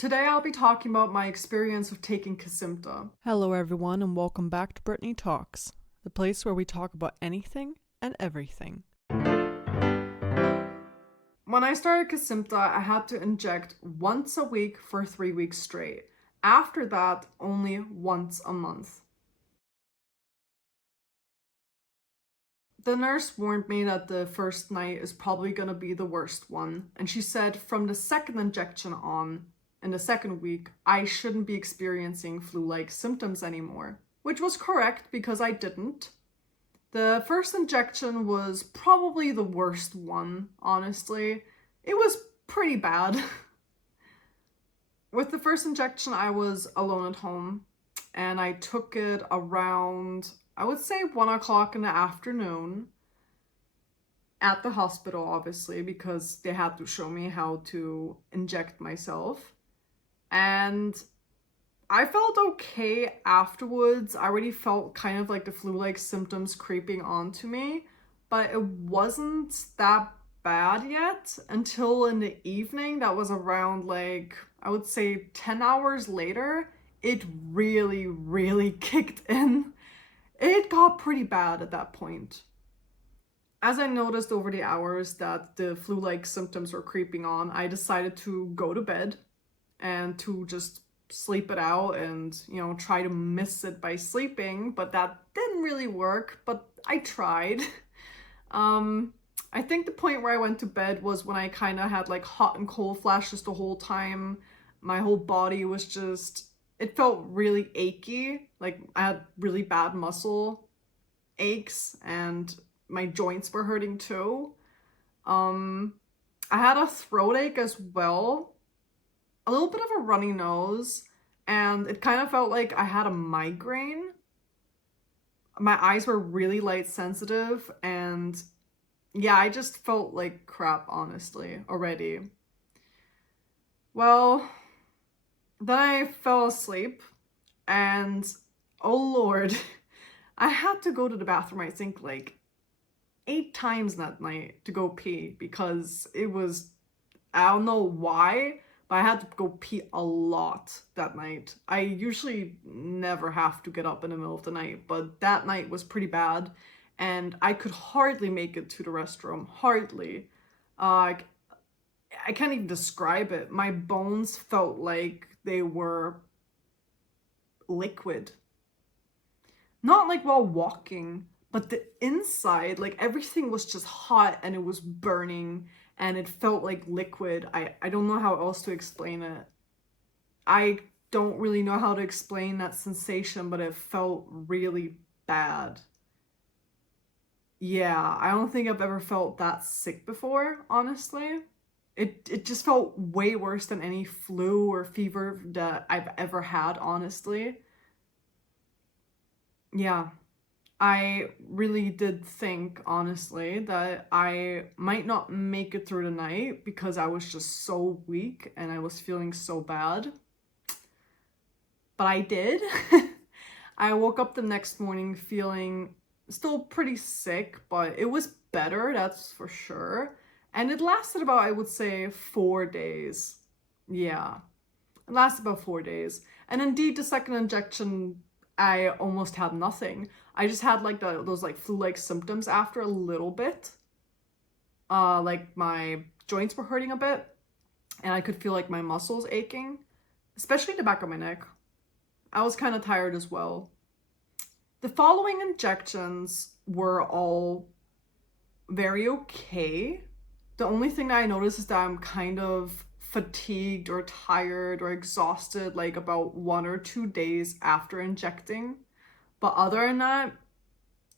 Today I'll be talking about my experience of taking Kesimpta. Hello, everyone, and welcome back to Brittany Talks, the place where we talk about anything and everything. When I started Kesimpta, I had to inject once a week for 3 weeks straight. After that, only once a month. The nurse warned me that the first night is probably gonna be the worst one, and she said from the second injection on, in the second week, I shouldn't be experiencing flu-like symptoms anymore. Which was correct because I didn't. The first injection was probably the worst one, honestly. It was pretty bad. With the first injection, I was alone at home, and I took it around, I would say 1 o'clock in the afternoon at the hospital, obviously, because they had to show me how to inject myself. And I felt okay afterwards. I already felt kind of like the flu-like symptoms creeping onto me, but it wasn't that bad yet until in the evening. That was around like, I would say 10 hours later, it really kicked in. It got pretty bad at that point. As I noticed over the hours that the flu-like symptoms were creeping on, I decided to go to bed and to just sleep it out and, try to miss it by sleeping, but that didn't really work, but I tried. I think the point where I went to bed was when I kind of had like hot and cold flashes the whole time. My whole body was just, it felt really achy. Like I had really bad muscle aches and my joints were hurting too. I had a throat ache as well, a little bit of a runny nose, and it kind of felt like I had a migraine. My eyes were really light sensitive, and yeah, I just felt like crap, honestly, already. Well, then I fell asleep, and oh lord, I had to go to the bathroom, I think, like 8 times that night to go pee because it was, I don't know why, but I had to go pee a lot that night. I usually never have to get up in the middle of the night, but that night was pretty bad, and I could hardly make it to the restroom. Hardly. I can't even describe it. My bones felt like they were liquid. Not like while walking, but the inside, like everything was just hot and it was burning and it felt like liquid. I don't know how else to explain it. I don't really know how to explain that sensation, but it felt really bad. Yeah, I don't think I've ever felt that sick before, honestly. It just felt way worse than any flu or fever that I've ever had, honestly. Yeah. I really did think, honestly, that I might not make it through the night because I was just so weak and I was feeling so bad. But I did. I woke up the next morning feeling still pretty sick, but it was better, that's for sure. And it lasted about, I would say, 4 days. Yeah, it lasted about 4 days. And indeed, the second injection, I almost had nothing. I just had like those like flu-like symptoms after a little bit. Like my joints were hurting a bit, and I could feel like my muscles aching, especially the back of my neck. I was kind of tired as well. The following injections were all very okay. The only thing that I noticed is that I'm kind of fatigued or tired or exhausted like about 1 or 2 days after injecting. But other than that,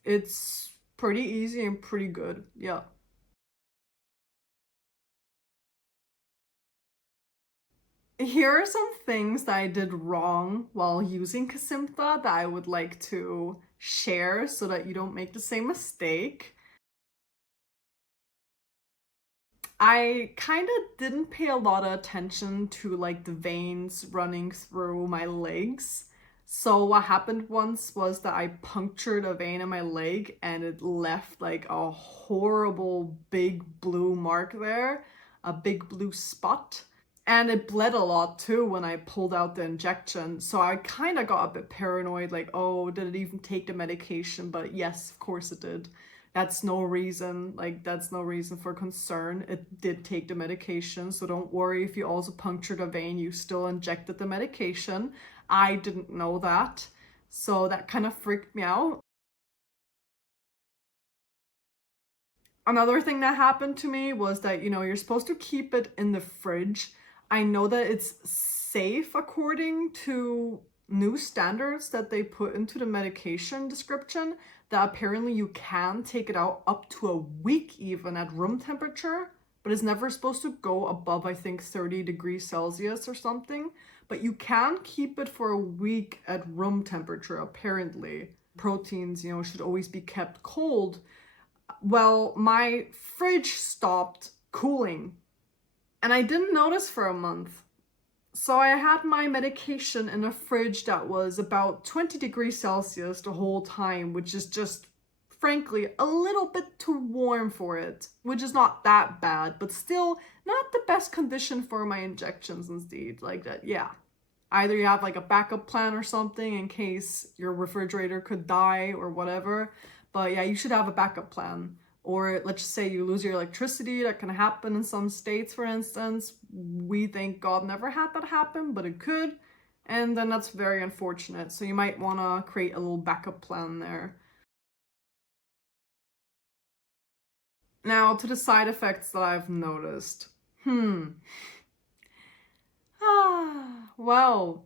it's pretty easy and pretty good. Yeah. Here are some things that I did wrong while using Kesimpta that I would like to share so that you don't make the same mistake. I kind of didn't pay a lot of attention to like the veins running through my legs. So what happened once was that I punctured a vein in my leg and it left like a horrible big blue mark there, a big blue spot. And it bled a lot too when I pulled out the injection. So I kind of got a bit paranoid, like, oh, did it even take the medication? But yes, of course it did. That's no reason, that's no reason for concern. It did take the medication. So don't worry if you also punctured a vein, you still injected the medication. I didn't know that. So that kind of freaked me out. Another thing that happened to me was that, you're supposed to keep it in the fridge. I know that it's safe according to new standards that they put into the medication description, that apparently you can take it out up to a week even at room temperature, but it's never supposed to go above, I think, 30 degrees Celsius or something. But you can keep it for a week at room temperature, apparently. Proteins, should always be kept cold. Well, my fridge stopped cooling and I didn't notice for a month. So I had my medication in a fridge that was about 20 degrees Celsius the whole time, which is just, frankly, a little bit too warm for it, which is not that bad, but still not the best condition for my injections indeed. Like that, yeah. Either you have like a backup plan or something in case your refrigerator could die or whatever. But yeah, you should have a backup plan. Or let's just say you lose your electricity. That can happen in some states, for instance. We thank God never had that happen, but it could. And then that's very unfortunate. So you might want to create a little backup plan there. Now to the side effects that I've noticed. Well,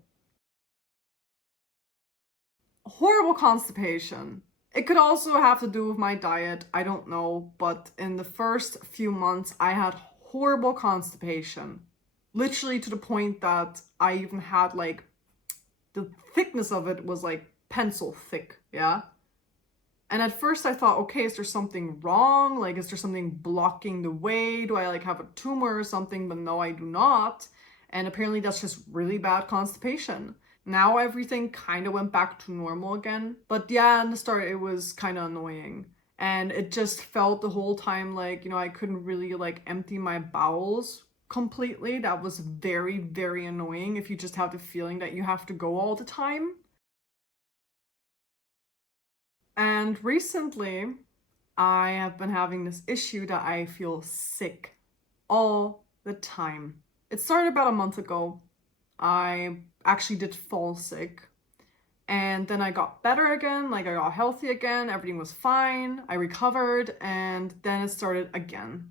horrible constipation. It could also have to do with my diet, I don't know, but in the first few months I had horrible constipation. Literally to the point that I even had the thickness of it was like pencil thick, yeah? And at first I thought, okay, is there something wrong? Like, is there something blocking the way? Do I have a tumor or something? But no, I do not. And apparently that's just really bad constipation. Now everything kind of went back to normal again. But yeah, in the start it was kind of annoying. And it just felt the whole time like, I couldn't really empty my bowels completely. That was very, very annoying if you just have the feeling that you have to go all the time. And recently, I have been having this issue that I feel sick all the time. It started about a month ago. I actually did fall sick. And then I got better again, I got healthy again, everything was fine, I recovered, and then it started again.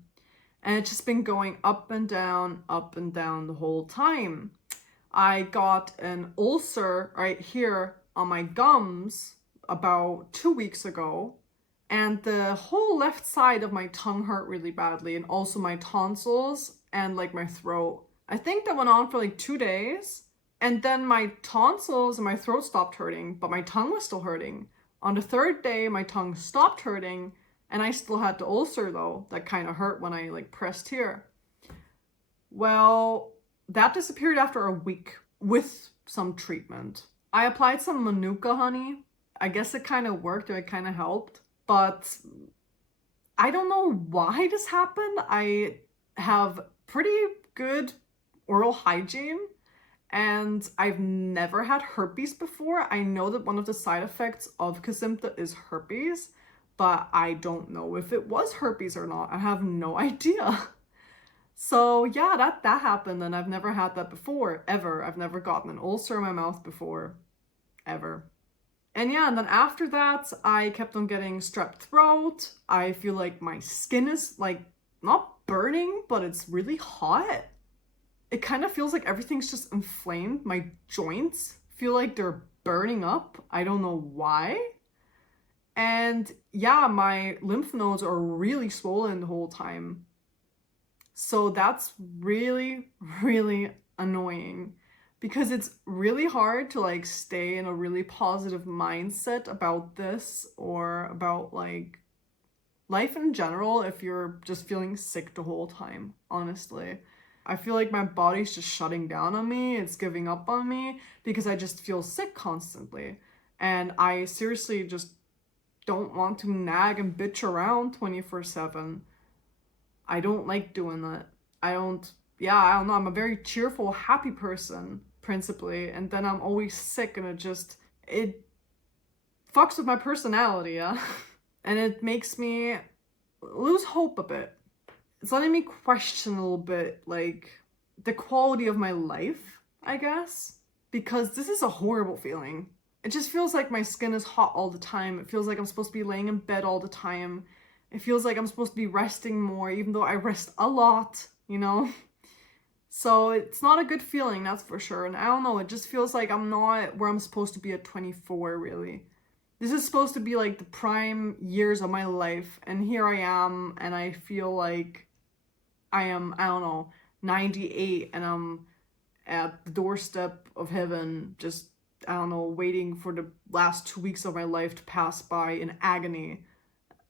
And it's just been going up and down the whole time. I got an ulcer right here on my gums about 2 weeks ago, and the whole left side of my tongue hurt really badly, and also my tonsils and my throat. I think that went on for 2 days, and then my tonsils and my throat stopped hurting, but my tongue was still hurting. On the third day, my tongue stopped hurting, and I still had the ulcer though, that kind of hurt when I pressed here. Well, that disappeared after a week with some treatment. I applied some manuka honey. I guess it kind of worked, or it kind of helped, but I don't know why this happened. I have pretty good oral hygiene, and I've never had herpes before. I know that one of the side effects of Kesimpta is herpes, but I don't know if it was herpes or not. I have no idea. So yeah, that happened, and I've never had that before, ever. I've never gotten an ulcer in my mouth before, ever. And yeah, and then after that, I kept on getting strep throat. I feel like my skin is not burning, but it's really hot. It kind of feels like everything's just inflamed. My joints feel like they're burning up. I don't know why. And yeah, my lymph nodes are really swollen the whole time. So that's really, really annoying, because it's really hard to stay in a really positive mindset about this, or about life in general, if you're just feeling sick the whole time, honestly. I feel like my body's just shutting down on me. It's giving up on me because I just feel sick constantly. And I seriously just don't want to nag and bitch around 24/7. I don't like doing that. I don't yeah, I don't know, I'm a very cheerful, happy person, principally, and then I'm always sick, and it fucks with my personality, yeah? And it makes me lose hope a bit. It's letting me question a little bit, like, the quality of my life, I guess. Because this is a horrible feeling. It just feels like my skin is hot all the time. It feels like I'm supposed to be laying in bed all the time. It feels like I'm supposed to be resting more, even though I rest a lot, you know? So it's not a good feeling, that's for sure. And I don't know, it just feels like I'm not where I'm supposed to be at 24, really. This is supposed to be like the prime years of my life, and here I am, and I feel like I am, I don't know, 98, and I'm at the doorstep of heaven, just, I don't know, waiting for the last 2 weeks of my life to pass by in agony.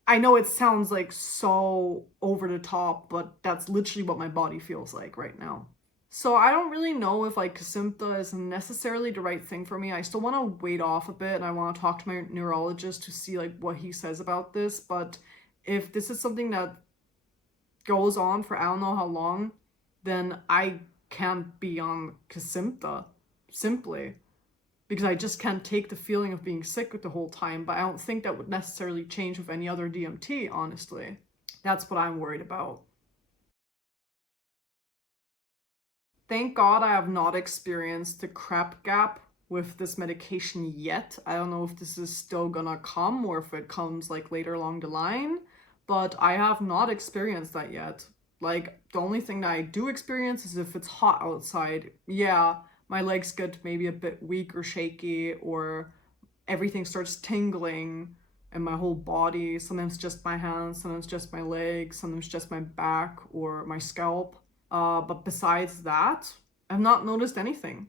I know it sounds like so over the top, but that's literally what my body feels like right now. So I don't really know if like Kesimpta is necessarily the right thing for me. I still want to wait off a bit, and I want to talk to my neurologist to see like what he says about this. But if this is something that goes on for I don't know how long, then I can't be on Kesimpta, simply because I just can't take the feeling of being sick the whole time. But I don't think that would necessarily change with any other DMT, honestly. That's what I'm worried about. Thank God I have not experienced the crap gap with this medication yet. I don't know if this is still gonna come or if it comes like later along the line, but I have not experienced that yet. Like, the only thing that I do experience is if it's hot outside. Yeah, my legs get maybe a bit weak or shaky, or everything starts tingling in my whole body. Sometimes just my hands, sometimes just my legs, sometimes just my back or my scalp. But besides that, I've not noticed anything.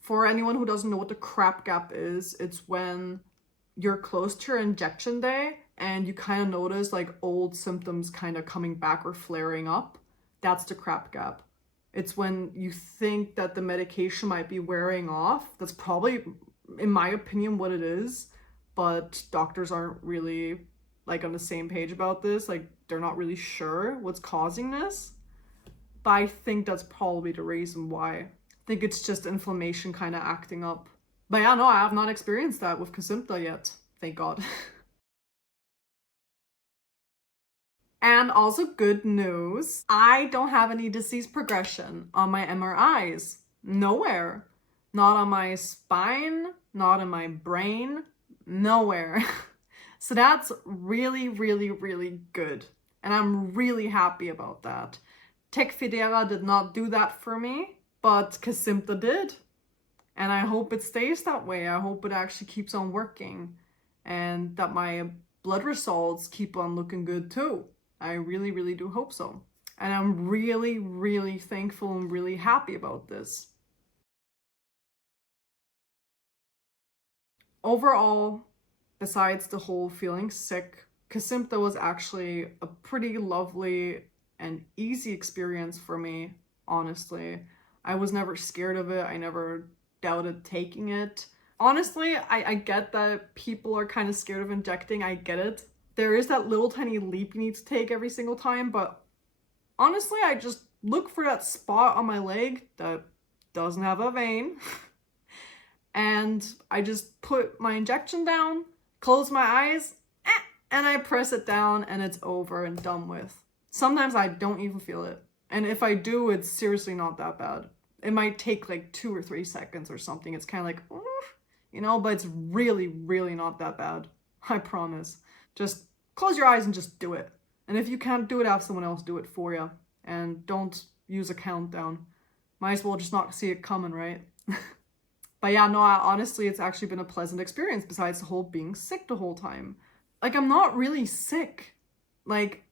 For anyone who doesn't know what the crap gap is, it's when you're close to your injection day and you kind of notice like old symptoms kind of coming back or flaring up. That's the crap gap. It's when you think that the medication might be wearing off. That's probably, in my opinion, what it is. But doctors aren't really like on the same page about this. Like, they're not really sure what's causing this. But I think that's probably the reason why. I think it's just inflammation kind of acting up. But yeah, no, I have not experienced that with Kesimpta yet. Thank God. And also good news, I don't have any disease progression on my MRIs. Nowhere. Not on my spine, not in my brain, nowhere. So that's really, really, really good. And I'm really happy about that. Tecfidera did not do that for me, but Kesimpta did. And I hope it stays that way. I hope it actually keeps on working, and that my blood results keep on looking good too. I really, really do hope so. And I'm really, really thankful and really happy about this. Overall, besides the whole feeling sick, Kesimpta was actually a pretty lovely and easy experience for me, honestly. I was never scared of it. I never doubted taking it. Honestly, I get that people are kind of scared of injecting. I get it. There is that little tiny leap you need to take every single time, but honestly, I just look for that spot on my leg that doesn't have a vein. And I just put my injection down, close my eyes, and I press it down, and it's over and done with. Sometimes I don't even feel it. And if I do, it's seriously not that bad. It might take like 2 or 3 seconds or something. It's kind of like, you know, but it's really, really not that bad. I promise. Just close your eyes and just do it. And if you can't do it, have someone else do it for you. And don't use a countdown. Might as well just not see it coming, right? But yeah, no, honestly, it's actually been a pleasant experience besides the whole being sick the whole time. Like, I'm not really sick. Like,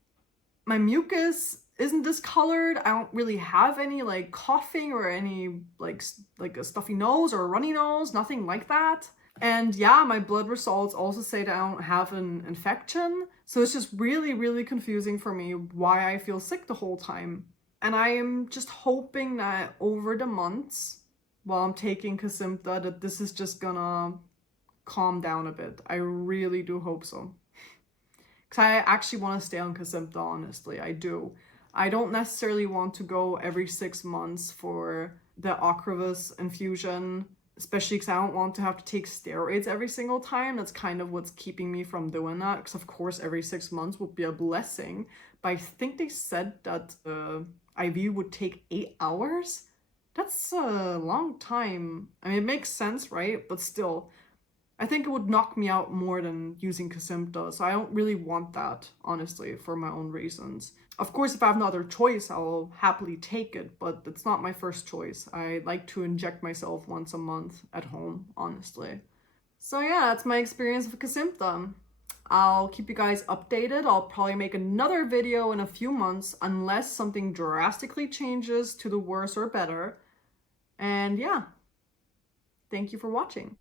my mucus isn't discolored. I don't really have any like coughing or any like a stuffy nose or a runny nose, nothing like that. And yeah, my blood results also say that I don't have an infection. So it's just really, really confusing for me why I feel sick the whole time. And I am just hoping that over the months, while I'm taking Kesimpta, that this is just gonna calm down a bit. I really do hope so. Because I actually want to stay on Kesimpta, honestly. I do. I don't necessarily want to go every 6 months for the Ocrevus infusion, especially because I don't want to have to take steroids every single time. That's kind of what's keeping me from doing that, because of course every 6 months would be a blessing. But I think they said that IV would take 8 hours. That's a long time. I mean, it makes sense, right? But still, I think it would knock me out more than using Kesimpta, so I don't really want that, honestly, for my own reasons. Of course, if I have another choice, I'll happily take it, but it's not my first choice. I like to inject myself once a month at home, honestly. So yeah, that's my experience with Kesimpta. I'll keep you guys updated. I'll probably make another video in a few months unless something drastically changes to the worse or better. And yeah, thank you for watching.